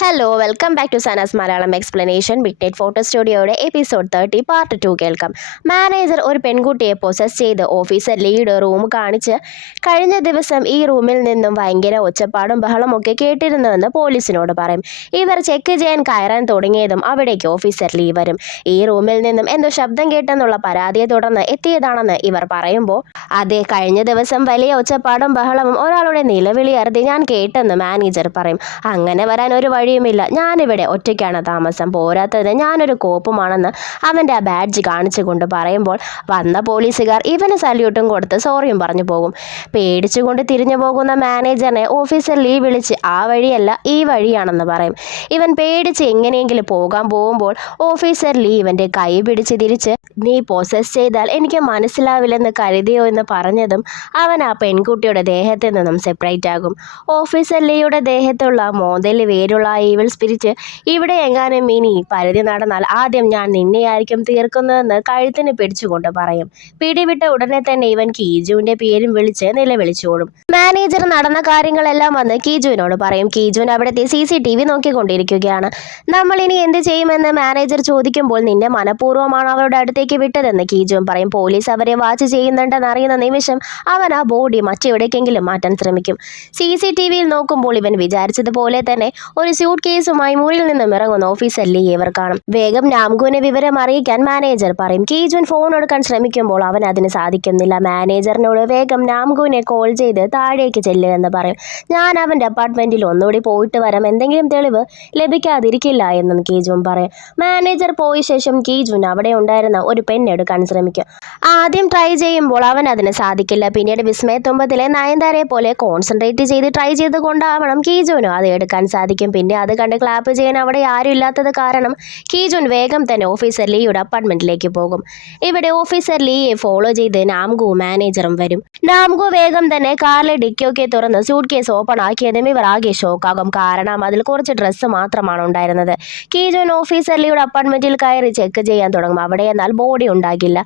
Hello welcome back to Sana's Malayalam explanation big net photo സ്റ്റുഡിയോയുടെ episode 30 part 2 കേൾക്കാം. Manager ഒരു പെൺകുട്ടിയെ പൊസസ് ചെയ്ത് ഓഫീസർ ലീയുടെ റൂം കാണിച്ച് കഴിഞ്ഞ ദിവസം ഈ റൂമിൽ നിന്നും ഭയങ്കര ഒച്ചപ്പാടും ബഹളമൊക്കെ കേട്ടിരുന്നുവെന്ന് പോലീസിനോട് പറയും. ഇവർ ചെക്ക് ചെയ്യാൻ കയറാൻ തുടങ്ങിയതും അവിടേക്ക് ഓഫീസർ ലീ വരും. ഈ റൂമിൽ നിന്നും എന്തോ ശബ്ദം കേട്ടെന്നുള്ള പരാതിയെ തുടർന്ന് എത്തിയതാണെന്ന് ഇവർ പറയുമ്പോൾ അതെ, കഴിഞ്ഞ ദിവസം വലിയ ഒച്ചപ്പാടും ബഹളവും ഒരാളുടെ നിലവിളി അറിഞ്ഞ് ഞാൻ കേട്ടെന്ന് മാനേജർ പറയും. അങ്ങനെ വരാൻ ഒരു വഴിയുമില്ല, ഞാനിവിടെ ഒറ്റയ്ക്കാണ് താമസം, പോരാത്തതിന് ഞാനൊരു കോപ്പുമാണെന്ന് അവൻ്റെ ആ ബാഡ്ജ് കാണിച്ചുകൊണ്ട് പറയുമ്പോൾ വന്ന പോലീസുകാർ ഇവന് സല്യൂട്ടും കൊടുത്ത് സോറിയും പറഞ്ഞു പോകും. പേടിച്ചുകൊണ്ട് തിരിഞ്ഞു പോകുന്ന മാനേജറിനെ ഓഫീസർ ലീ വിളിച്ച് ആ വഴിയല്ല ഈ വഴിയാണെന്ന് പറയും. ഇവൻ പേടിച്ച് എങ്ങനെയെങ്കിലും പോകാൻ പോകുമ്പോൾ ഓഫീസർ ലീ ഇവൻ്റെ കൈ പിടിച്ച് തിരിച്ച് നീ പൊസസ് ചെയ്താൽ എനിക്ക് മനസ്സിലാവില്ലെന്ന് കരുതിയോ എന്ന് പറഞ്ഞതും അവൻ ആ പെൺകുട്ടിയുടെ ദേഹത്തിൽ നിന്നും സെപ്പറേറ്റ് ആകും. ഓഫീസർ ലീയുടെ ദേഹത്തുള്ള മോന്തലിൽ വേരുള്ള ഈവിൾ സ്പിരിറ്റ് ഇവിടെ എങ്ങാനും ഇനി പരിധി നടന്നാൽ ആദ്യം ഞാൻ നിന്നെയായിരിക്കും തീർക്കുന്നതെന്ന് കഴുത്തിന് പിടിച്ചുകൊണ്ട് പറയും. പിടിവിട്ട ഉടനെ തന്നെ ഇവൻ കീജുവിന്റെ പേരും വിളിച്ച് നിലവിളിച്ചോടും. മാനേജർ നടന്ന കാര്യങ്ങളെല്ലാം വന്ന് കീജുവിനോട് പറയും. കീജുവിൻ അവിടുത്തെ CCTV നോക്കിക്കൊണ്ടിരിക്കുകയാണ്. നമ്മൾ ഇനി എന്ത് ചെയ്യുമെന്ന് മാനേജർ ചോദിക്കുമ്പോൾ നിന്നെ മനഃപൂർവ്വമാണ് അവരുടെ അടുത്തേക്ക് വിട്ടതെന്ന് കീജുവും പറയും. പോലീസ് അവരെ വാച്ച് ചെയ്യുന്നുണ്ടെന്ന് അറിയുന്ന നിമിഷം അവൻ ആ ബോഡി മറ്റെവിടേക്കെങ്കിലും മാറ്റാൻ ശ്രമിക്കും. CCTVയിൽ നോക്കുമ്പോൾ ഇവൻ വിചാരിച്ചതുപോലെ തന്നെ ഒരു സ്യൂട്ട് കേസുമായി മുറിയിൽ നിന്നും ഇറങ്ങുന്ന ഓഫീസർ ലീ ഇവർ കാണും. വേഗം നാംഗുവിനെ വിവരം അറിയിക്കാൻ മാനേജർ പറയും. കീജുൻ ഫോൺ എടുക്കാൻ ശ്രമിക്കുമ്പോൾ അവൻ അതിന് സാധിക്കുന്നില്ല. മാനേജറിനോട് വേഗം നാംഗുവിനെ കോൾ ചെയ്ത് താഴേക്ക് ചെല്ലുമെന്ന് പറയും. ഞാൻ അവൻ്റെ അപ്പാർട്ട്മെന്റിൽ ഒന്നുകൂടി പോയിട്ട് വരാം, എന്തെങ്കിലും തെളിവ് ലഭിക്കാതിരിക്കില്ല എന്നും കീജുൻ പറയും. മാനേജർ പോയ ശേഷം കീജുൻ അവിടെ ഉണ്ടായിരുന്ന ഒരു പെൻ എടുക്കാൻ ശ്രമിക്കും. ആദ്യം ട്രൈ ചെയ്യുമ്പോൾ അവൻ അതിന് സാധിക്കില്ല. പിന്നീട് വിസ്മയത്തുമ്പത്തിലെ നയൻതാരയെ പോലെ കോൺസെൻട്രേറ്റ് ചെയ്ത് ട്രൈ ചെയ്തുകൊണ്ടാവണം കീജുനും അത് എടുക്കാൻ സാധിക്കും. പിന്നെ അത് കണ്ട് ക്ലാപ്പ് ചെയ്യാൻ അവിടെ ആരും ഇല്ലാത്തത് കാരണം കീജുൻ വേഗം തന്നെ ഓഫീസർ ലീയുടെ അപ്പാർട്ട്മെന്റിലേക്ക് പോകും. ഇവിടെ ഓഫീസർ ലീയെ ഫോളോ ചെയ്ത് നാംഗു മാനേജറും വരും. നാംഗു വേഗം തന്നെ കാറിലെ ഡിക്കിയൊക്കെ തുറന്ന് സൂട്ട് കേസ് ഓപ്പൺ ആക്കിയതും ഇവർ ആകെ ഷോക്കാകും. കാരണം അതിൽ കുറച്ച് ഡ്രസ്സ് മാത്രമാണ് ഉണ്ടായിരുന്നത്. കീജുൻ ഓഫീസർ ലീയുടെ അപ്പാർട്ട്മെന്റിൽ കയറി ചെക്ക് ചെയ്യാൻ തുടങ്ങും. അവിടെ എന്നാൽ ബോഡി ഉണ്ടാകില്ല.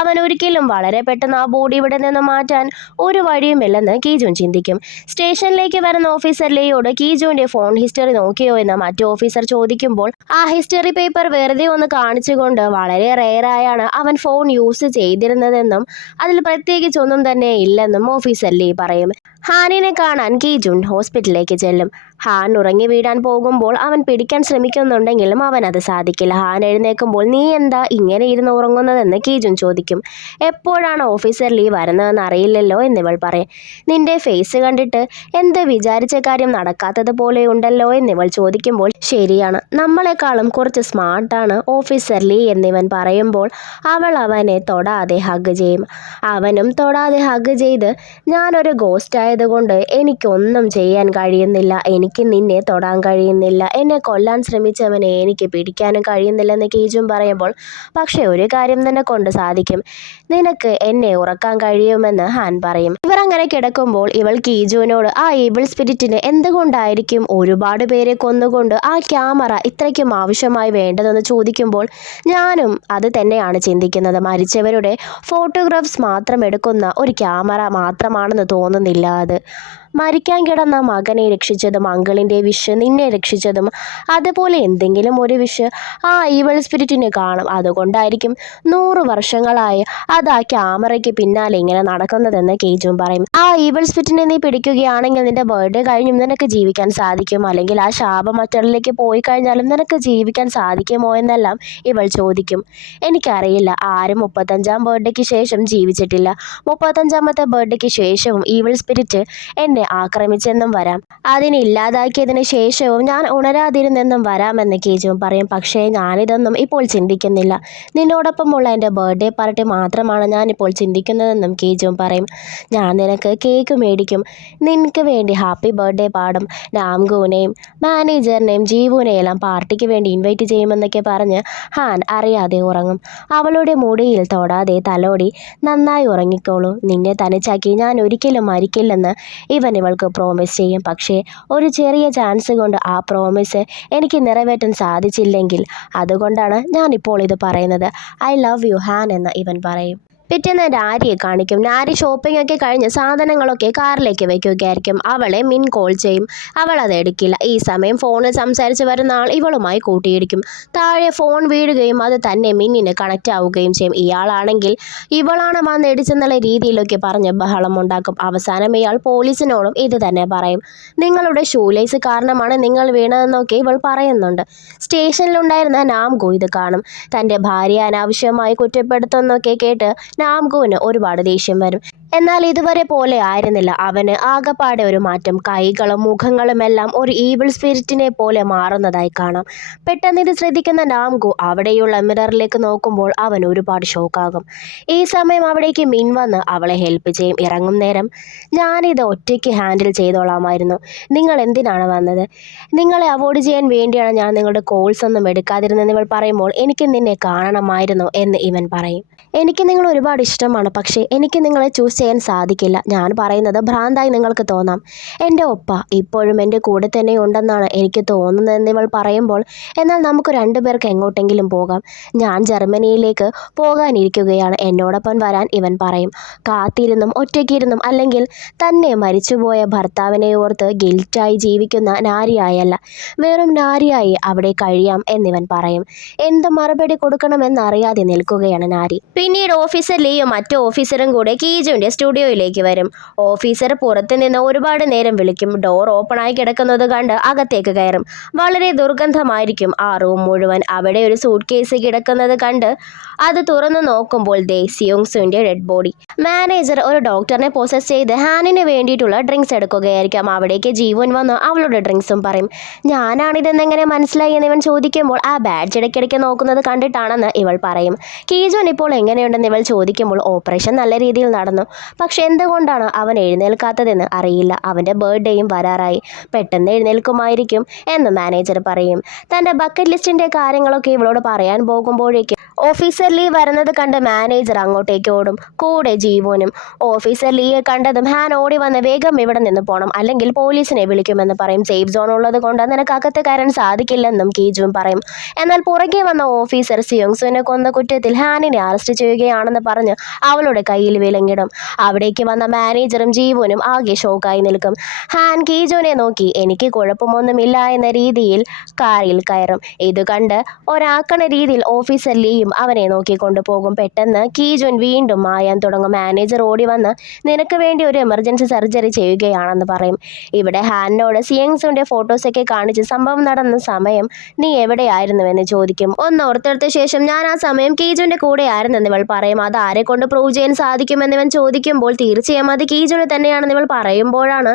അവൻ ഒരിക്കലും വളരെ പെട്ടെന്ന് ആ ബോഡി ഇവിടെ നിന്ന് മാറ്റാൻ ഒരു വഴിയുമില്ലെന്ന് കീജുൻ ചിന്തിക്കും. സ്റ്റേഷനിലേക്ക് വരുന്ന ഓഫീസർ ലീയോട് കീജുവിന്റെ ഫോൺ ഹിസ്റ്ററി നോക്കിയോ എന്ന് മറ്റു ഓഫീസർ ചോദിക്കുമ്പോൾ ആ ഹിസ്റ്ററി പേപ്പർ വെറുതെ ഒന്ന് കാണിച്ചുകൊണ്ട് വളരെ റെയറായാണ് അവൻ ഫോൺ യൂസ് ചെയ്തിരുന്നതെന്നും അതിൽ പ്രത്യേകിച്ചൊന്നും തന്നെ ഇല്ലെന്നും ഓഫീസർ ലീ പറയും. ഹാനിനെ കാണാൻ കീജുൻ ഹോസ്പിറ്റലിലേക്ക് ചെല്ലും. ഹാൻ ഉറങ്ങി വീഴാൻ പോകുമ്പോൾ അവൻ പിടിക്കാൻ ശ്രമിക്കുന്നുണ്ടെങ്കിലും അവൻ അത് സാധിക്കില്ല. ഹാൻ എഴുന്നേൽക്കുമ്പോൾ നീ എന്താ ഇങ്ങനെ ഇരുന്ന് ഉറങ്ങുന്നതെന്ന് കീജുൻ ചോദിക്കും. എപ്പോഴാണ് ഓഫീസർ ലീ വരുന്നതെന്ന് അറിയില്ലല്ലോ എന്നിവൾ പറയും. നിന്റെ ഫേസ് കണ്ടിട്ട് എന്ത് വിചാരിച്ച കാര്യം നടക്കാത്തതുപോലെ ഉണ്ടല്ലോ എന്നിവൾ ചോദിക്കുമ്പോൾ ശരിയാണ്, നമ്മളെക്കാളും കുറച്ച് സ്മാർട്ടാണ് ഓഫീസർ ലീ എന്നിവൻ പറയുമ്പോൾ അവൾ അവനെ തൊടാതെ ഹഗ് ചെയ്യും. അവനും തൊടാതെ ഹഗ് ചെയ്ത് ഞാനൊരു ഗോസ്റ്റ് ആയതുകൊണ്ട് എനിക്കൊന്നും ചെയ്യാൻ കഴിയുന്നില്ല, എനിക്ക് നിന്നെ തൊടാൻ കഴിയുന്നില്ല, എന്നെ കൊല്ലാൻ ശ്രമിച്ചവനെ എനിക്ക് പിടിക്കാനും കഴിയുന്നില്ലെന്ന് കീജുൻ പറയുമ്പോൾ പക്ഷെ ഒരു കാര്യം തന്നെ കൊണ്ട് സാധിക്കും, നിനക്ക് എന്നെ ഉറക്കാൻ കഴിയുമെന്ന് ഹാൻ പറയും. ഇവർ അങ്ങനെ കിടക്കുമ്പോൾ ഇവൾ കീജുവിനോട് ആ ഈവിൾ സ്പിരിറ്റിന് എന്തുകൊണ്ടായിരിക്കും ഒരുപാട് പേരെ കൊന്നുകൊണ്ട് ആ ക്യാമറ ഇത്രയ്ക്കും ആവശ്യമായി വേണ്ടതെന്ന് ചോദിക്കുമ്പോൾ ഞാനും അത് തന്നെയാണ് ചിന്തിക്കുന്നത്. മരിച്ചവരുടെ ഫോട്ടോഗ്രാഫ്സ് മാത്രം എടുക്കുന്ന ഒരു ക്യാമറ മാത്രമാണെന്ന് തോന്നുന്നില്ല അത്. മരിക്കാൻ കിടന്ന മകനെ രക്ഷിച്ചതും അങ്കിളിൻ്റെ വിഷ് നിന്നെ രക്ഷിച്ചതും അതുപോലെ എന്തെങ്കിലും ഒരു വിഷ് ആ ഈവിൾ സ്പിരിറ്റിന് കാണും. അതുകൊണ്ടായിരിക്കും 100 വർഷങ്ങളായി അത് ആ ക്യാമറയ്ക്ക് പിന്നാലെ ഇങ്ങനെ നടക്കുന്നതെന്ന് കീജുൻ പറയും. ആ ഈവിൾ സ്പിരിറ്റിനെ നീ പിടിക്കുകയാണെങ്കിൽ നിന്റെ ബർത്ത്ഡേ കഴിഞ്ഞും നിനക്ക് ജീവിക്കാൻ സാധിക്കും, അല്ലെങ്കിൽ ആ ശാപം മറ്റൊരിലേക്ക് പോയി കഴിഞ്ഞാലും നിനക്ക് ജീവിക്കാൻ സാധിക്കുമോ എന്നെല്ലാം ഇവൾ ചോദിക്കും. എനിക്കറിയില്ല, ആരും 35ാം ബർത്ത്ഡേക്ക് ശേഷം ജീവിച്ചിട്ടില്ല. 35ാമത്തെ ബർത്ത്ഡേക്ക് ശേഷവും ഈവിൾ സ്പിരിറ്റ് എന്നെ ആക്രമിച്ചെന്നും വരാം, അതിനെ ഇല്ലാതാക്കിയതിന് ശേഷവും ഞാൻ ഉണരാതിരുന്നെന്നും വരാമെന്ന് കീജുൻ പറയും. പക്ഷേ ഞാനിതൊന്നും ഇപ്പോൾ ചിന്തിക്കുന്നില്ല, നിന്നോടൊപ്പമുള്ള എൻ്റെ ബർത്ത്ഡേ പാർട്ടി മാത്രമാണ് ഞാനിപ്പോൾ ചിന്തിക്കുന്നതെന്നും കീജുൻ പറയും. ഞാൻ നിനക്ക് കേക്ക് മേടിക്കും, നിനക്ക് വേണ്ടി ഹാപ്പി ബർത്ത്ഡേ പാടും, നാംഗുവിനെയും മാനേജറിനെയും ജീവുവിനെയെല്ലാം പാർട്ടിക്ക് വേണ്ടി ഇൻവൈറ്റ് ചെയ്യുമെന്നൊക്കെ പറഞ്ഞ് ഹാൻ അറിയാതെ ഉറങ്ങും. അവളുടെ മുടിയിൽ തൊടാതെ തലോടി നന്നായി ഉറങ്ങിക്കോളൂ, നിന്നെ തനിച്ചാക്കി ഞാൻ ഒരിക്കലും മരിക്കില്ലെന്ന് ഇവൾക്ക് പ്രോമിസ് ചെയ്യും. പക്ഷേ ഒരു ചെറിയ ചാൻസ് കൊണ്ട് ആ പ്രോമിസ് എനിക്ക് നിറവേറ്റാൻ സാധിച്ചില്ലെങ്കിൽ അതുകൊണ്ടാണ് ഞാനിപ്പോൾ ഇത് പറയുന്നത്, ഐ ലവ് യു ഹാൻ എന്ന് ഇവൻ പറയും. പിറ്റേന്ന് നാരിയെ കാണിക്കും. നാരി ഷോപ്പിംഗ് ഒക്കെ കഴിഞ്ഞ് സാധനങ്ങളൊക്കെ കാറിലേക്ക് വെക്കുകയായിരിക്കും. അവളെ മിൻ കോൾ ചെയ്യും. അവൾ അത് എടുക്കില്ല. ഈ സമയം ഫോണിൽ സംസാരിച്ച് വരുന്ന ആൾ ഇവളുമായി കൂട്ടിയിടിക്കും. താഴെ ഫോൺ വീഴുകയും അത് തന്നെ മിന്നിന് കണക്റ്റ് ആവുകയും ചെയ്യും. ഇയാളാണെങ്കിൽ ഇവളാണ് വന്നിടിച്ചെന്നുള്ള രീതിയിലൊക്കെ പറഞ്ഞ് ബഹളമുണ്ടാക്കും. അവസാനം ഇയാൾ പോലീസിനോടും ഇത് തന്നെ പറയും. നിങ്ങളുടെ ഷൂലേസ് കാരണമാണ് നിങ്ങൾ വീണതെന്നൊക്കെ ഇവൾ പറയുന്നുണ്ട്. സ്റ്റേഷനിലുണ്ടായിരുന്ന നാംഗു ഇത് കാണും. തൻ്റെ ഭാര്യ അനാവശ്യമായി കുറ്റപ്പെടുത്തുന്നൊക്കെ കേട്ട് നാംഗുവിന് ഒരുപാട് ദേഷ്യം വരും. എന്നാൽ ഇതുവരെ പോലെ ആയിരുന്നില്ല. അവന് ആകപ്പാടെ ഒരു മാറ്റം. കൈകളും മുഖങ്ങളുമെല്ലാം ഒരു ഈവിൾ സ്പിരിറ്റിനെ പോലെ മാറുന്നതായി കാണാം. പെട്ടെന്ന് ഇത് ശ്രദ്ധിക്കുന്ന നാംഗു അവിടെയുള്ള മിററിലേക്ക് നോക്കുമ്പോൾ അവൻ ഒരുപാട് ഷോക്കാകും. ഈ സമയം അവിടേക്ക് മിൻ വന്ന് അവളെ ഹെൽപ്പ് ചെയ്യും. ഇറങ്ങും നേരം ഞാനിത് ഒറ്റയ്ക്ക് ഹാൻഡിൽ ചെയ്തോളാമായിരുന്നു. നിങ്ങൾ എന്തിനാണ് വന്നത്? നിങ്ങളെ അവോയ്ഡ് ചെയ്യാൻ വേണ്ടിയാണ് ഞാൻ നിങ്ങളുടെ കോൾസ് ഒന്നും എടുക്കാതിരുന്നെന്ന് ഇവൾ പറയുമ്പോൾ എനിക്ക് നിന്നെ കാണണമായിരുന്നു എന്ന് ഇവൻ പറയും. എനിക്ക് നിങ്ങൾ ഒരുപാട് ഇഷ്ടമാണ്. പക്ഷേ എനിക്ക് നിങ്ങളെ ചൂസ് ചെയ്യാൻ സാധിക്കില്ല. ഞാൻ പറയുന്നത് ഭ്രാന്തായി നിങ്ങൾക്ക് തോന്നാം. എൻ്റെ ഒപ്പ ഇപ്പോഴും എൻ്റെ കൂടെ തന്നെ ഉണ്ടെന്നാണ് എനിക്ക് തോന്നുന്നതെന്ന് ഇവൾ പറയുമ്പോൾ എന്നാൽ നമുക്ക് രണ്ടുപേർക്ക് എങ്ങോട്ടെങ്കിലും പോകാം. ഞാൻ ജർമ്മനിയിലേക്ക് പോകാനിരിക്കുകയാണ്. എന്നോടൊപ്പം വരാൻ ഇവൻ പറയും. കാത്തിരുന്നും ഒറ്റയ്ക്കിരുന്നും അല്ലെങ്കിൽ തന്നെ മരിച്ചുപോയ ഭർത്താവിനെ ഓർത്ത് ഗിൽറ്റായി ജീവിക്കുന്ന നാരിയായല്ല, വെറും നാരിയായി അവിടെ കഴിയാം എന്നിവൻ പറയും. എന്ത് മറുപടി കൊടുക്കണമെന്നറിയാതെ നിൽക്കുകയാണ് നാരി. പിന്നീട് ഓഫീസർ ലീയും മറ്റു ഓഫീസറും കൂടെ കീജുവിൻ്റെ സ്റ്റുഡിയോയിലേക്ക് വരും. ഓഫീസർ പുറത്തു നിന്ന് ഒരുപാട് നേരം വിളിക്കും. ഡോർ ഓപ്പണായി കിടക്കുന്നത് കണ്ട് അകത്തേക്ക് കയറും. വളരെ ദുർഗന്ധമായിരിക്കും ആ റൂം മുഴുവൻ. അവിടെ ഒരു സൂട്ട് കേസ് കിടക്കുന്നത് കണ്ട് അത് തുറന്നു നോക്കുമ്പോൾ ദേ സിയോങ്സുവിൻ്റെ ഡെഡ് ബോഡി. മാനേജർ ഒരു ഡോക്ടറിനെ പോസസ് ചെയ്ത് ഹാനിന് വേണ്ടിയിട്ടുള്ള ഡ്രിങ്ക്സ് എടുക്കുകയായിരിക്കാം. അവിടേക്ക് ജീവൻ വന്ന് അവളുടെ ഡ്രിങ്ക്സും പറയും. ഞാനാണിതെന്നെങ്ങനെ മനസ്സിലായി എന്നിവൻ ചോദിക്കുമ്പോൾ ആ ബാഡ്ജ് ഇടയ്ക്കിടയ്ക്ക് നോക്കുന്നത് കണ്ടിട്ടാണെന്ന് ഇവൾ പറയും. കീജോൻ ഇപ്പോൾ എങ്ങനെയുണ്ടെന്ന് ഇവൾ ചോദിക്കുമ്പോൾ ഓപ്പറേഷൻ നല്ല രീതിയിൽ നടന്നു. പക്ഷെ എന്തുകൊണ്ടാണ് അവൻ എഴുന്നേൽക്കാത്തതെന്ന് അറിയില്ല. അവൻ്റെ ബർത്ത്ഡേയും വരാറായി. പെട്ടെന്ന് എഴുന്നേൽക്കുമായിരിക്കും എന്ന് മാനേജർ പറയും. തൻ്റെ ബക്കറ്റ് ലിസ്റ്റിൻ്റെ കാര്യങ്ങളൊക്കെ ഇവളോട് പറയാൻ പോകുമ്പോഴേക്കും ഓഫീസർ ലീ വരുന്നത് കണ്ട് മാനേജർ അങ്ങോട്ടേക്ക് ഓടും. കൂടെ ജീവനും. ഓഫീസർ ലീയെ കണ്ടതും ഹാൻ ഓടി വന്ന് വേഗം ഇവിടെ നിന്ന് പോകണം, അല്ലെങ്കിൽ പോലീസിനെ വിളിക്കുമെന്ന് പറയും. സേഫ് സോൺ ഉള്ളത് കൊണ്ട് നിനക്ക് അകത്ത് കയറാൻ സാധിക്കില്ലെന്നും കീജുവും പറയും. എന്നാൽ പുറകെ വന്ന ഓഫീസർ സിയോങ്സുവിനെ കൊന്ന കുറ്റത്തിൽ ഹാനിനെ അറസ്റ്റ് ചെയ്യുകയാണെന്ന് പറഞ്ഞ് അവളുടെ കയ്യിൽ വിലങ്ങിടും. അവിടേക്ക് വന്ന മാനേജറും ജീവനും ആകെ ഷോക്കായി നിൽക്കും. ഹാൻ കീജുവിനെ നോക്കി എനിക്ക് കുഴപ്പമൊന്നുമില്ല എന്ന രീതിയിൽ കാറിൽ കയറും. ഇത് കണ്ട് ഒരാക്കണ രീതിയിൽ ഓഫീസർ ലീയും അവനെ നോക്കിക്കൊണ്ടുപോകും. പെട്ടെന്ന് കീജുൻ വീണ്ടും മായാൻ തുടങ്ങും. മാനേജർ ഓടി വന്ന് നിനക്ക് വേണ്ടി ഒരു എമർജൻസി സർജറി ചെയ്യുകയാണെന്ന് പറയും. ഇവിടെ ഹാനിനോട് സിയങ്സുവിൻ്റെ ഫോട്ടോസൊക്കെ കാണിച്ച് സംഭവം നടന്ന സമയം നീ എവിടെയായിരുന്നുവെന്ന് ചോദിക്കും. ഒന്ന് ഓർത്തെടുത്ത ശേഷം ഞാൻ ആ സമയം കീജുവിൻ്റെ കൂടെ ആയിരുന്നെന്ന് ഇവൾ പറയും. അത് ആരെ കൊണ്ട് പ്രൂവ് ചെയ്യാൻ സാധിക്കുമെന്ന് ഇവൻ ചോദിക്കുമ്പോൾ തീർച്ചയായും അത് കീജുവിന് തന്നെയാണെന്ന് ഇവൾ പറയുമ്പോഴാണ്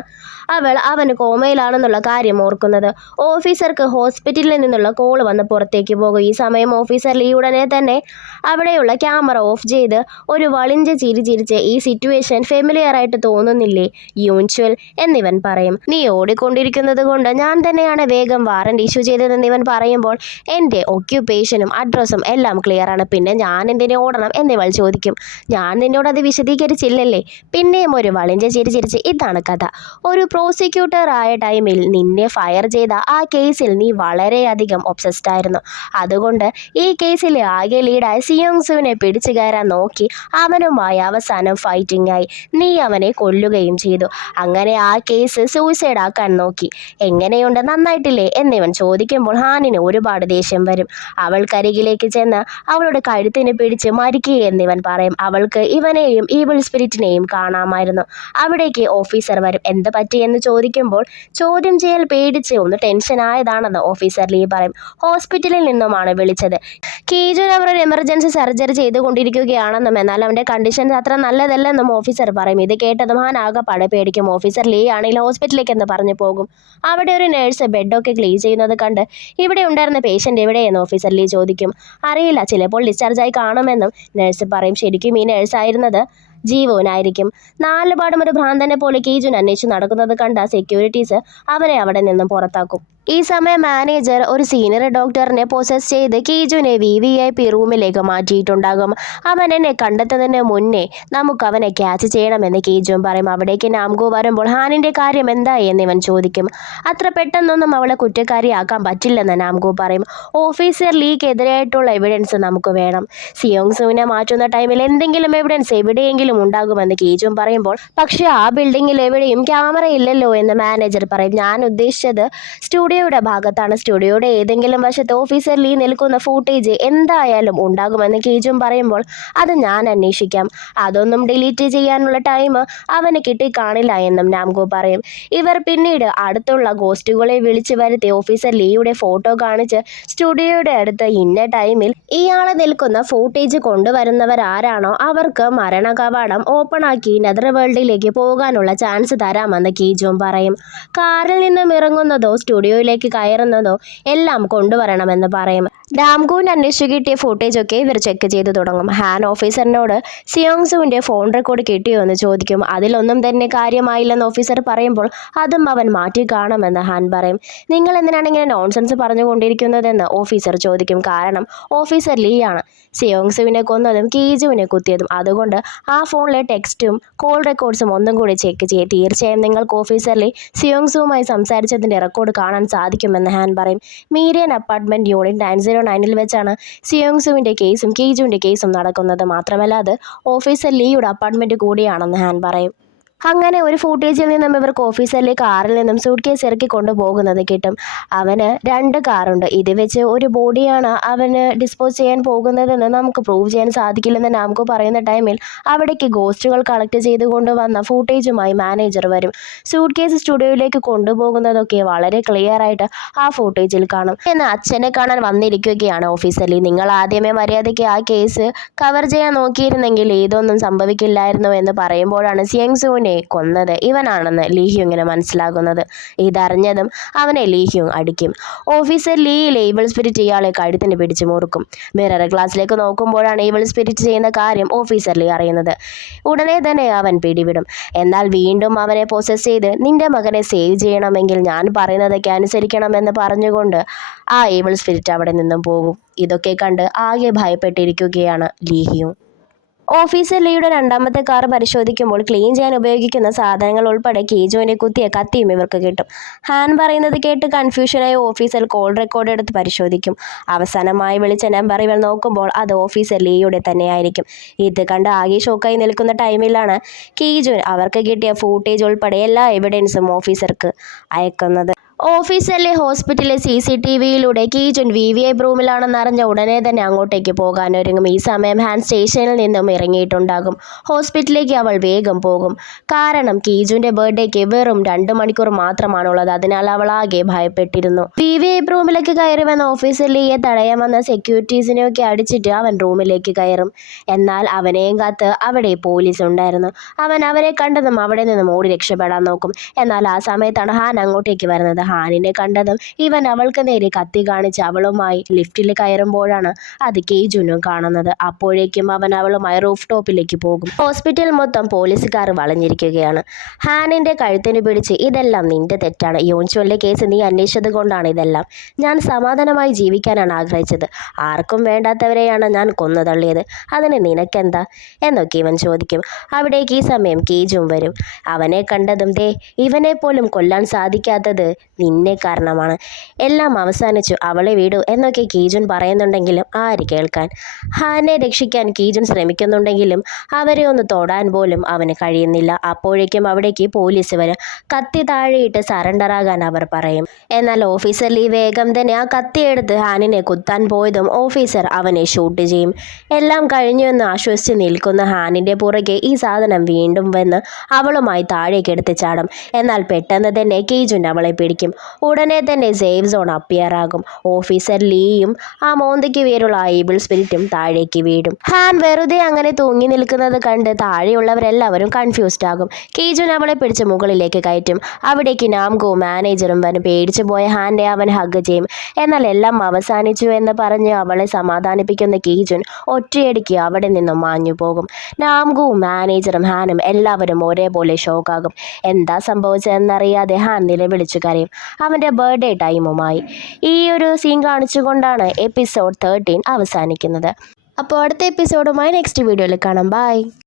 അവന് കോമയിലാണെന്നുള്ള കാര്യം ഓർക്കുന്നത്. ഓഫീസർക്ക് ഹോസ്പിറ്റലിൽ നിന്നുള്ള കോൾ വന്ന് പുറത്തേക്ക് പോകും. ഈ സമയം ഓഫീസർ ലീ ഉടനെ തന്നെ അവിടെയുള്ള ക്യാമറ ഓഫ് ചെയ്ത് ഒരു വളിഞ്ച ചിരി ചിരിച്ച് ഈ സിറ്റുവേഷൻ ഫെമിലിയർ ആയിട്ട് തോന്നുന്നില്ലേ യൂൻച്വൽ എന്നിവൻ പറയും. നീ ഓടിക്കൊണ്ടിരിക്കുന്നത് കൊണ്ട് ഞാൻ തന്നെയാണ് വേഗം വാറണ്ട് ഇഷ്യൂ ചെയ്തതെന്ന് ഇവൻ പറയുമ്പോൾ എൻ്റെ ഒക്യുപ്പേഷനും അഡ്രസ്സും എല്ലാം ക്ലിയർ ആണ്, പിന്നെ ഞാൻ എന്തിനെ ഓടണം എന്നിവൾ ചോദിക്കും. ഞാൻ നിന്നോട് അത് വിശദീകരിച്ചില്ലല്ലേ? പിന്നെയും ഒരു വളിഞ്ച ചിരി ചിരിച്ച് ഇതാണ് കഥ. ഒരു പ്രോസിക്യൂട്ടർ ആയ ടൈമിൽ നിന്നെ ഫയർ ചെയ്ത ആ കേസിൽ നീ വളരെയധികം ഒബ്സസ്ഡ് ആയിരുന്നു. അതുകൊണ്ട് ഈ കേസിലെ ആകെ ലീഡായ സിയോങ്സുവിനെ പിടിച്ചു കയറാൻ നോക്കി അവനുമായി അവസാനം ഫൈറ്റിംഗ് ആയി. നീ അവനെ കൊല്ലുകയും ചെയ്തു. അങ്ങനെ ആ കേസ് സൂയിസൈഡ് ആക്കാൻ നോക്കി. എങ്ങനെയുണ്ട്, നന്നായിട്ടില്ലേ എന്നിവൻ ചോദിക്കുമ്പോൾ ഹാനിന് ഒരുപാട് ദേഷ്യം വരും. അവൾക്കരികിലേക്ക് ചെന്ന് അവളുടെ കഴുത്തിന് പിടിച്ച് മരിക്കുക എന്നിവൻ പറയും. അവൾക്ക് ഇവനെയും ഈവിൾ സ്പിരിറ്റിനെയും കാണാമായിരുന്നു. അവിടേക്ക് ഓഫീസർ വരും. എന്ത് പറ്റിയെന്ന് ചോദിക്കുമ്പോൾ ചോദ്യം ചെയ്യൽ പേടിച്ച് ഒന്ന് ടെൻഷൻ ആയതാണെന്ന് ഓഫീസർ ലീ പറയും. ഹോസ്പിറ്റലിൽ നിന്നുമാണ് വിളിച്ചത്. കീജുൻ അവർ ഒരു എമർജൻസി സർജറി ചെയ്തുകൊണ്ടിരിക്കുകയാണെന്നും എന്നാൽ അവൻ്റെ കണ്ടീഷൻ അത്ര നല്ലതല്ലെന്നും ഓഫീസർ പറയും. ഇത് കേട്ടതും ഹാൻ ആകെപ്പാടെ പേടിക്കും. ഓഫീസർ ലീ ആണെങ്കിൽ ഹോസ്പിറ്റലിലേക്ക് എന്ന് പറഞ്ഞു പോകും. അവിടെ ഒരു നേഴ്സ് ബെഡൊക്കെ ക്ലീൻ ചെയ്യുന്നത് കണ്ട് ഇവിടെ ഉണ്ടായിരുന്ന പേഷ്യൻ്റ് എവിടെയെന്ന് ഓഫീസർ ലീ ചോദിക്കും. അറിയില്ല, ചിലപ്പോൾ ഡിസ്ചാർജായി കാണുമെന്നും നേഴ്സ് പറയും. ശരിക്കും ഈ നേഴ്സായിരുന്നത് ജീവനായിരിക്കും. നാലുപാടും ഒരു ഭ്രാന്തനെ പോലെ കീജുൻ അന്വേഷിച്ച് നടക്കുന്നത് കണ്ട സെക്യൂരിറ്റീസ് അവരെ അവിടെ നിന്നും പുറത്താക്കും. ഈ സമയം മാനേജർ ഒരു സീനിയർ ഡോക്ടറിനെ പൊസസ് ചെയ്ത് കീജുനെ VIP റൂമിലേക്ക് മാറ്റിയിട്ടുണ്ടാകും. അവൻ എന്നെ കണ്ടെത്തുന്നതിന് മുന്നേ നമുക്ക് അവനെ ക്യാച്ച് ചെയ്യണമെന്ന് കീജുൻ പറയും. അവിടേക്ക് നാംഗു വരുമ്പോൾ ഹാനിന്റെ കാര്യം എന്തായി എന്നിവൻ ചോദിക്കും. അത്ര പെട്ടെന്നൊന്നും അവളെ കുറ്റക്കാരിയാക്കാൻ പറ്റില്ലെന്ന് നാംഗു പറയും. ഓഫീസർ ലീക്കെതിരായിട്ടുള്ള എവിഡൻസ് നമുക്ക് വേണം. സിയോങ് സൂവിനെ മാറ്റുന്ന ടൈമിൽ എന്തെങ്കിലും എവിഡൻസ് എവിടെയെങ്കിലും ഉണ്ടാകുമെന്ന് കീജുൻ പറയുമ്പോൾ, പക്ഷെ ആ ബിൽഡിങ്ങിൽ എവിടെയും ക്യാമറ ഇല്ലല്ലോ എന്ന് മാനേജർ പറയും. ഞാൻ ഉദ്ദേശിച്ചത് സ്റ്റുഡിയോയുടെ ഭാഗത്താണ്. സ്റ്റുഡിയോയുടെ ഏതെങ്കിലും വശത്ത് ഓഫീസർ ലീ നിൽക്കുന്ന ഫൂട്ടേജ് എന്തായാലും ഉണ്ടാകുമെന്ന് കീജുൻ പറയുമ്പോൾ, അത് ഞാൻ അന്വേഷിക്കാം. അതൊന്നും ഡിലീറ്റ് ചെയ്യാനുള്ള ടൈം അവന് കിട്ടിക്കാണില്ല എന്നും നാംഗു പറയും. ഇവർ പിന്നീട് അടുത്തുള്ള ഗോസ്റ്റുകളെ വിളിച്ചു വരുത്തി ഓഫീസർ ലീയുടെ ഫോട്ടോ കാണിച്ച് സ്റ്റുഡിയോയുടെ അടുത്ത് ഇന്ന ടൈമിൽ ഇയാളെ നിൽക്കുന്ന ഫൂട്ടേജ് കൊണ്ടുവരുന്നവരാരാണോ അവർക്ക് മരണ കവാടം ഓപ്പൺ ആക്കി നെതർ വേൾഡിലേക്ക് പോകാനുള്ള ചാൻസ് തരാമെന്ന് കീജുൻ പറയും. കാറിൽ നിന്നും ഇറങ്ങുന്നതോ സ്റ്റുഡിയോയിലേക്ക് കയറുന്നതോ എല്ലാം കൊണ്ടുവരണമെന്ന് പറയും. നാംഗുവിന് അന്വേഷിച്ചു കിട്ടിയ ഫുട്ടേജ് ഒക്കെ ഇവർ ചെക്ക് ചെയ്തു തുടങ്ങും. ഹാൻ ഓഫീസറിനോട് സിയോങ് സുവിൻ്റെ ഫോൺ റെക്കോർഡ് കിട്ടിയോ എന്ന് ചോദിക്കും. അതിലൊന്നും തന്നെ കാര്യമായില്ലെന്ന് ഓഫീസർ പറയുമ്പോൾ അതും അവൻ മാറ്റി കാണുമെന്ന് ഹാൻ പറയും. നിങ്ങൾ എന്തിനാണ് ഇങ്ങനെ നോൺസെൻസ് പറഞ്ഞുകൊണ്ടിരിക്കുന്നതെന്ന് ഓഫീസർ ചോദിക്കും. കാരണം ഓഫീസർ ലീ ആണ് സിയോങ് സുവിനെ കൊന്നതും കീജുവിനെ കുത്തിയതും. അതുകൊണ്ട് ആ ഫോണിലെ ടെക്സ്റ്റും കോൾ റെക്കോർഡ്സും ഒന്നും കൂടി ചെക്ക് ചെയ്യും. തീർച്ചയായും നിങ്ങൾക്ക് ഓഫീസർ ലീ സിയോങ് സുവുമായി സംസാരിച്ചതിൻ്റെ റെക്കോർഡ് കാണാൻ സാധിക്കുമെന്ന് ഹാൻ പറയും. മീരിയൻ അപ്പാർട്ട്മെൻറ്റ് യൂണിറ്റ് 909 വെച്ചാണ് സിയോങ് സുവിൻ്റെ കേസും കീജുവിൻ്റെ കേസും നടക്കുന്നത്. മാത്രമല്ല അത് ഓഫീസർ ലീയുടെ അപ്പാർട്ട്മെൻറ്റ് കൂടിയാണെന്ന് ഹാൻ പറയും. അങ്ങനെ ഒരു ഫൂട്ടേജിൽ നിന്നും ഇവർക്ക് ഓഫീസറിലെ കാറിൽ നിന്നും സൂട്ട് കേസ് ഇറക്കി കൊണ്ടുപോകുന്നത് കിട്ടും. അവന് 2 കാറുണ്ട്. ഇത് വെച്ച് ഒരു ബോഡിയാണ് അവന് ഡിസ്പോസ് ചെയ്യാൻ പോകുന്നതെന്ന് നമുക്ക് പ്രൂവ് ചെയ്യാൻ സാധിക്കില്ലെന്ന് നാംകോ പറയുന്ന ടൈമിൽ അവിടേക്ക് ഗോസ്റ്റുകൾ കളക്ട് ചെയ്ത് കൊണ്ടുവന്ന ഫൂട്ടേജുമായി മാനേജർ വരും. സൂട്ട് കേസ് സ്റ്റുഡിയോയിലേക്ക് കൊണ്ടുപോകുന്നതൊക്കെ വളരെ ക്ലിയർ ആയിട്ട് ആ ഫൂട്ടേജിൽ കാണും. എന്ന് അച്ഛനെ കാണാൻ വന്നിരിക്കുകയാണ് ഓഫീസറിൽ. നിങ്ങൾ ആദ്യമേ മര്യാദയ്ക്ക് ആ കേസ് കവർ ചെയ്യാൻ നോക്കിയിരുന്നെങ്കിൽ ഇതൊന്നും സംഭവിക്കില്ലായിരുന്നു എന്ന് പറയുമ്പോഴാണ് സിയോങ് സുവിനെ കൊന്നത് ഇവനാണെന്ന് ലീ ഹ്യൂങ്ങിന് മനസ്സിലാകുന്നത്. ഇതറിഞ്ഞതും അവനെ ലീ ഹ്യൂങ് അടിക്കും. ഓഫീസർ ലീ ഈവിൾ സ്പിരിറ്റ് ഇയാളെ കഴുത്തിന് പിടിച്ച് മുറുക്കും. മിറർ ഗ്ലാസ്സിലേക്ക് നോക്കുമ്പോഴാണ് ഈവിൾ സ്പിരിറ്റ് ചെയ്യുന്ന കാര്യം ഓഫീസർ ലീ അറിയുന്നത്. ഉടനെ തന്നെ അവൻ പിടിവിടും. എന്നാൽ വീണ്ടും അവനെ പൊസസ് ചെയ്ത് നിന്റെ മകനെ സേവ് ചെയ്യണമെങ്കിൽ ഞാൻ പറയുന്നതൊക്കെ അനുസരിക്കണമെന്ന് പറഞ്ഞുകൊണ്ട് ആ ഈവിൾ സ്പിരിറ്റ് അവിടെ നിന്നും പോകും. ഇതൊക്കെ കണ്ട് ആകെ ഭയപ്പെട്ടിരിക്കുകയാണ് ലീ ഹ്യൂങ്. ഓഫീസർ ലീയുടെ 2ാമത്തെ കാർ പരിശോധിക്കുമ്പോൾ ക്ലീൻ ചെയ്യാൻ ഉപയോഗിക്കുന്ന സാധനങ്ങൾ ഉൾപ്പെടെ കീജുവിനെ കുത്തിയ കത്തിയും ഇവർക്ക് കിട്ടും. ഹാൻ പറയുന്നത് കേട്ട് കൺഫ്യൂഷനായ ഓഫീസർ കോൾ റെക്കോർഡ് എടുത്ത് പരിശോധിക്കും. അവസാനമായി വിളിച്ച നമ്പർ ഇവർ നോക്കുമ്പോൾ അത് ഓഫീസർ ലീയുടെ തന്നെയായിരിക്കും. ഇത് കണ്ട് ആകെ ഷോക്കായി നിൽക്കുന്ന ടൈമിലാണ് കീജുൻ അവർക്ക് കിട്ടിയ ഫൂട്ടേജ് ഉൾപ്പെടെ എല്ലാ എവിഡൻസും ഓഫീസർക്ക് അയക്കുന്നത്. ഓഫീസറിലെ ഹോസ്പിറ്റലിലെ CCTVയിലൂടെ കീജുൻ VIP റൂമിലാണെന്ന് അറിഞ്ഞ ഉടനെ തന്നെ അങ്ങോട്ടേക്ക് പോകാനൊരുങ്ങും. ഈ സമയം ഹാൻ സ്റ്റേഷനിൽ നിന്നും ഇറങ്ങിയിട്ടുണ്ടാകും. ഹോസ്പിറ്റലിലേക്ക് അവൾ വേഗം പോകും. കാരണം കീജുവിൻ്റെ ബർത്ത്ഡേക്ക് വെറും 2 മണിക്കൂർ മാത്രമാണുള്ളത്. അതിനാൽ അവൾ ആകെ ഭയപ്പെട്ടിരുന്നു. VIP റൂമിലേക്ക് കയറി വന്ന ഓഫീസർ ലീയെ തടയാൻ വന്ന സെക്യൂരിറ്റീസിനെയൊക്കെ അടിച്ചിട്ട് അവൻ റൂമിലേക്ക് കയറും. എന്നാൽ അവനെയും കാത്ത് അവിടെ പോലീസ് ഉണ്ടായിരുന്നു. അവൻ അവരെ കണ്ടതും അവിടെ നിന്നും ഓടി രക്ഷപ്പെടാൻ നോക്കും. എന്നാൽ ആ സമയത്താണ് ഹാൻ അങ്ങോട്ടേക്ക് വരുന്നത്. ഹാനിനെ കണ്ടതും ഇവൻ അവൾക്ക് നേരെ കത്തി കാണിച്ച് അവളുമായി ലിഫ്റ്റിൽ കയറുമ്പോഴാണ് അത് കീജുനും കാണുന്നത്. അപ്പോഴേക്കും അവൻ അവളുമായി റൂഫ് ടോപ്പിലേക്ക് പോകും. ഹോസ്പിറ്റൽ മൊത്തം പോലീസുകാർ വളഞ്ഞിരിക്കുകയാണ്. ഹാനിന്റെ കഴുത്തിന് പിടിച്ച് ഇതെല്ലാം നിന്റെ തെറ്റാണ്. യോൻചോലിന്റെ കേസ് നീ അന്വേഷിച്ചത് കൊണ്ടാണ് ഇതെല്ലാം. ഞാൻ സമാധാനമായി ജീവിക്കാനാണ് ആഗ്രഹിച്ചത്. ആർക്കും വേണ്ടാത്തവരെയാണ് ഞാൻ കൊന്നു തള്ളിയത്. അതിന് നിനക്കെന്താ എന്നൊക്കെ ഇവൻ ചോദിക്കും. അവിടേക്ക് ഈ സമയം കീജും വരും. അവനെ കണ്ടതും ദേ ഇവനെ പോലും കൊല്ലാൻ സാധിക്കാത്തത് നിന്നെ കാരണമാണ്. എല്ലാം അവസാനിച്ചു, അവളെ വിടൂ എന്നൊക്കെ കീജുൻ പറയുന്നുണ്ടെങ്കിലും ആര് കേൾക്കാൻ. ഹാനെ രക്ഷിക്കാൻ കീജുൻ ശ്രമിക്കുന്നുണ്ടെങ്കിലും അവരെ ഒന്ന് തൊടാൻ പോലും അവന് കഴിയുന്നില്ല. അപ്പോഴേക്കും അവിടേക്ക് പോലീസ് വരും. കത്തി താഴെയിട്ട് സറണ്ടറാകാൻ അവർ പറയും. എന്നാൽ ഓഫീസർ ലീ വേഗം തന്നെ ആ കത്തിയെടുത്ത് ഹാനിനെ കുത്താൻ പോയതും ഓഫീസർ അവനെ ഷൂട്ട് ചെയ്യും. എല്ലാം കഴിഞ്ഞുവെന്ന് ആശ്വസിച്ച് നിൽക്കുന്ന ഹാനിൻ്റെ പുറകെ ഈ സാധനം വീണ്ടും വന്ന് അവളുമായി താഴേക്ക് എടുത്ത് ചാടും. എന്നാൽ പെട്ടെന്ന് തന്നെ കീജുൻ അവളെ പിടിക്കും. ഉടനെ തന്നെ സേഫ് സോൺ അപ്പിയർ ആകും. ഓഫീസർ ലീയും ആ മോന്തയ്ക്ക് പേരുള്ള ഈവിൾ സ്പിരിറ്റും താഴേക്ക് വീഴും. ഹാൻ വെറുതെ അങ്ങനെ തൂങ്ങി നിൽക്കുന്നത് കണ്ട് താഴെയുള്ളവരെല്ലാവരും കൺഫ്യൂസ്ഡ് ആകും. കീജുൻ അവളെ പിടിച്ച് മുകളിലേക്ക് കയറ്റും. അവിടേക്ക് നാംകോ മാനേജറും വരും. പേടിച്ചു പോയ ഹാനെ അവൻ ഹഗ് ചെയ്യും. എന്നാൽ എല്ലാം അവസാനിച്ചു എന്ന് പറഞ്ഞ് അവളെ സമാധാനിപ്പിക്കുന്ന കീജുൻ ഒറ്റയടിക്ക് അവിടെ നിന്നും മാഞ്ഞു പോകും. നാംകോവും മാനേജറും ഹാനും എല്ലാവരും ഒരേപോലെ ഷോക്കാകും. എന്താ സംഭവിച്ചതെന്നറിയാതെ ഹാൻ നിലവിളിച്ചു കരയും. അവൻ്റെ ബർത്ത്ഡേ ടൈമുമായി. ഈ ഒരു സീൻ കാണിച്ചുകൊണ്ടാണ് എപ്പിസോഡ് 13 അവസാനിക്കുന്നത്. അപ്പോൾ അടുത്ത എപ്പിസോഡുമായി നെക്സ്റ്റ് വീഡിയോയിൽ കാണാം. ബൈ.